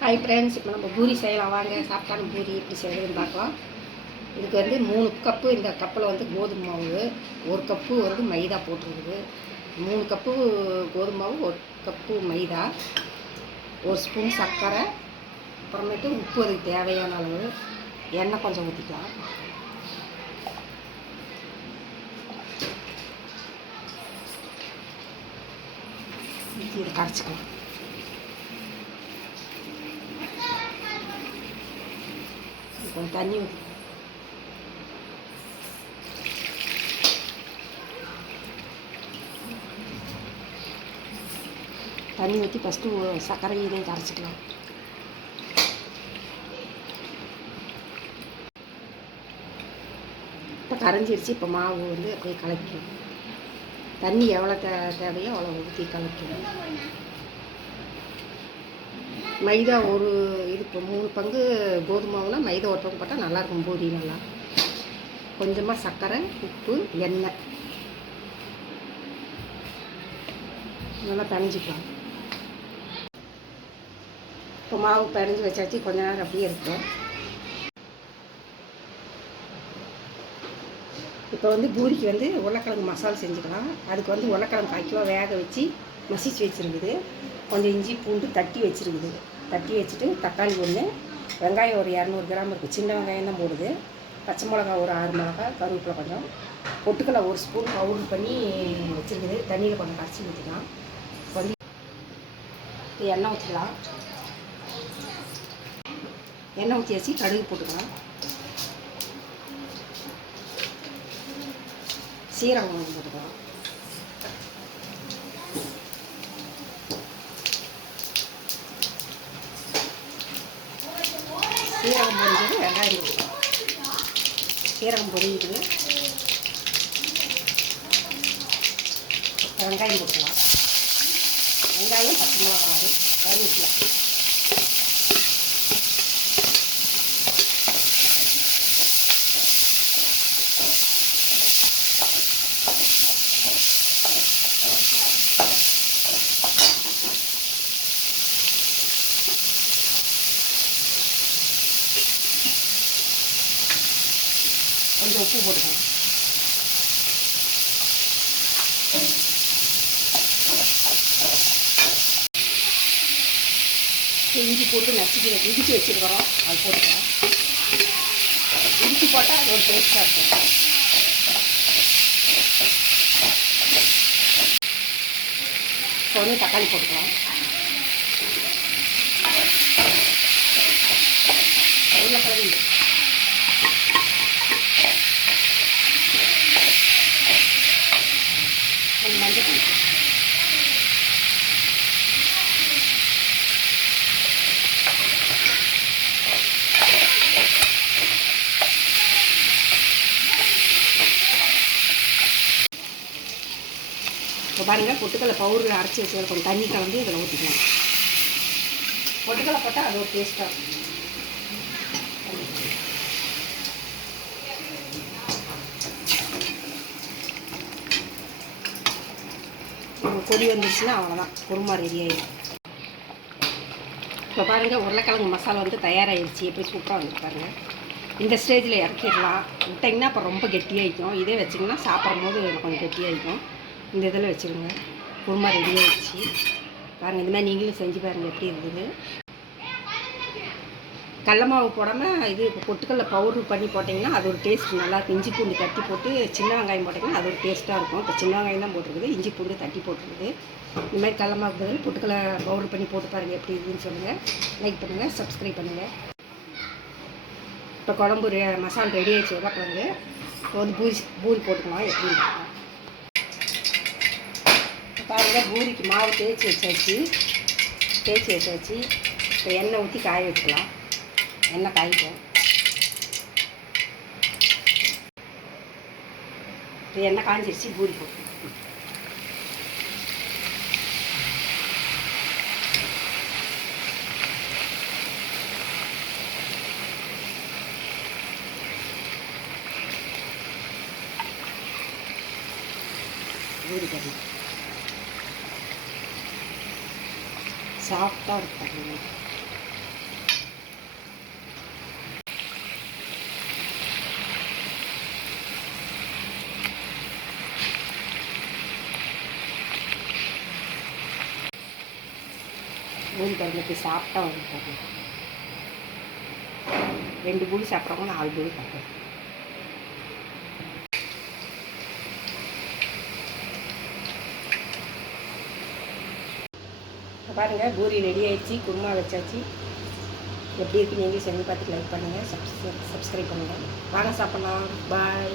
Hi friends, இப்போ நம்ம பூரி செய்யலாம். வாங்க சாப்பிட்டான பூரி எப்படி செய்யறதுன்னு பார்க்கலாம். இதுக்கு வந்து 3 கப்பு, இந்த கப்பில் வந்து கோதுமை மாவு, 1 கப்பு வந்து மைதா போட்டுருக்குது. 3 கப்பு கோதுமை மாவு, 1 கப்பு மைதா, 1 ஸ்பூன் சர்க்கரை, அப்புறமேட்டு உப்பு அதுக்கு தேவையான அளவு, எண்ணெய் கொஞ்சம் ஊற்றிக்கலாம். இதை கரைச்சிக்கலாம். கொஞ்சம் தண்ணி ஊற்றி ஃபஸ்ட்டு சர்க்கரை இதையும் கரைச்சிக்கலாம். இப்போ கரைஞ்சிருச்சு. இப்போ மாவு வந்து அப்படியே கலக்கணும். தண்ணி எவ்வளோ தேவையோ அவ்வளோ ஊற்றி கலக்கணும். மைதா ஒரு இது இப்போ 3 பங்கு கோதுமை மாவுனா மைதா 1 பங்கு போட்டால் நல்லாயிருக்கும் பூரி. நல்லா கொஞ்சமாக சர்க்கரை, உப்பு, எண்ணெய் நல்லா பிணைஞ்சிக்கலாம். இப்போ மாவு பிணைஞ்சி வச்சாச்சு. கொஞ்ச நேரம் அப்படியே இருக்கும். இப்போ வந்து பூரிக்கு வந்து உருளைக்கிழங்கு மசாலா செஞ்சுக்கலாம். அதுக்கு வந்து உருளைக்கிழங்கு 1 கிலோ வேக வச்சு மசிச்சு வச்சுருக்குது. கொஞ்சம் இஞ்சி பூண்டு தட்டி வச்சுருக்குது. தட்டி வச்சுட்டு தக்காளி 1, வெங்காயம் ஒரு 200 கிராம் இருக்குது. சின்ன வெங்காயம் தான் போடுது. பச்சை மிளகா ஒரு 6 மிளகா, கருவேப்பிலை கொஞ்சம், பொட்டுக்கடலை 1 ஸ்பூன் பவுடர் பண்ணி வச்சுருக்குது. தண்ணியில் கொஞ்சம் கரைச்சி ஊற்றிக்கலாம். வந்து எண்ணெய் ஊற்றிக்கலாம். எண்ணெய் ஊற்றி வச்சு கடுகு போட்டுக்கலாம். சீரகம் போட்டுக்கலாம். சீரகம் பொரிஞ்சது வெங்காயம் போட்டுக்கலாம். சீரகம் பொரிஞ்சுது, வெங்காயம் போட்டுக்கலாம். வெங்காயம், பச்சை மிளகாய், கருவேப்பிலை, கொஞ்சம் உப்பு போட்டுக்கலாம். இஞ்சி போட்டு இடிச்சு வச்சுருக்கிறோம், அது போட்டுக்கலாம். இடிச்சு போட்டால் அது ஒரு டேஸ்ட்டாக இருக்கும். இப்போ வந்து தக்காளி போட்டுக்கலாம். உருளைக்கிழங்கு, மஞ்சள் தூள், இப்போ பாருங்கள், பொட்டுக்கடலை பவுடர் அரைச்சி வச்சு கொஞ்சம் தண்ணி கலந்து இதில் ஊற்றிக்கலாம். பொட்டுக்கடலை போட்டால் அது ஒரு டேஸ்ட்டாக இருக்கும். கொதி வந்துருச்சுன்னா அவ்வளோதான், குருமா ரெடி ஆகிடும். இப்போ பாருங்கள், உருளைக்கிழங்கு மசாலா வந்து தயாராகிடுச்சு. எப்படி சூப்பராக வந்து பாருங்கள். இந்த ஸ்டேஜில் இறக்கிடலாம். விட்டிங்கன்னா அப்போ ரொம்ப கெட்டியாகிக்கும். இதே வச்சிங்கன்னா சாப்பிடும் போது கொஞ்சம் கெட்டியாகிக்கும். இந்த இதில் வச்சுருங்க. குருமா ரெடி ஆகிடுச்சு. பாருங்கள், இந்த மாதிரி நீங்களும் செஞ்சு பாருங்கள் எப்படி இருந்தது. கடல மாவு போடாமல் இது பொட்டுக்கடலை பவுட்ரு பண்ணி போட்டிங்கன்னா அது ஒரு டேஸ்ட் நல்லாயிருக்கும். இஞ்சி பூண்டு தட்டி போட்டு சின்ன வெங்காயம் போட்டிங்கன்னா அது ஒரு டேஸ்ட்டாக இருக்கும். இப்போ சின்ன வெங்காயம் தான் போட்டிருக்குது, இஞ்சி பூண்டு தட்டி போட்டிருக்குது. இந்த மாதிரி கடல மாவு பதில் பொட்டுக்கடலை பவுட்ரு பண்ணி போட்டு பாருங்கள் எப்படி இருக்குதுன்னு சொல்லுங்கள். லைக் பண்ணுங்கள், சப்ஸ்கிரைப் பண்ணுங்கள். இப்போ குழம்பு மசாலா ரெடி ஆகிடுச்சு. உருளைக்கிழங்கு இப்போ வந்து பூரி போட்டுக்கலாம். எப்படி இருக்கும் பாருங்கள். பூரிக்கு மாவு தேய்ச்சி வச்சாச்சு. இப்போ எண்ணெய் ஊற்றி காய வச்சுக்கலாம். எண்ணெய் காய்க்கும். இப்போ எண்ணெய் காய்ஞ்சிருச்சு. பூரி போட்டு பூரி கறி சாஃப்டாக இருக்கும். பூரி குழம்புக்கு சாப்பிட்டா வந்து 2 பூரி சாப்பிட்றவங்க 4 பூரி சாப்பிட்றோம். பாருங்கள், பூரி ரெடி ஆயிடுச்சு, குருமா வச்சாச்சு. எப்படி இருக்குது நீங்களும் செஞ்சு பார்த்துட்டு லைக் பண்ணுங்கள், சப்ஸ்கிரைப் பண்ணுங்கள். வாங்க சாப்பிட்லாம். பாய்.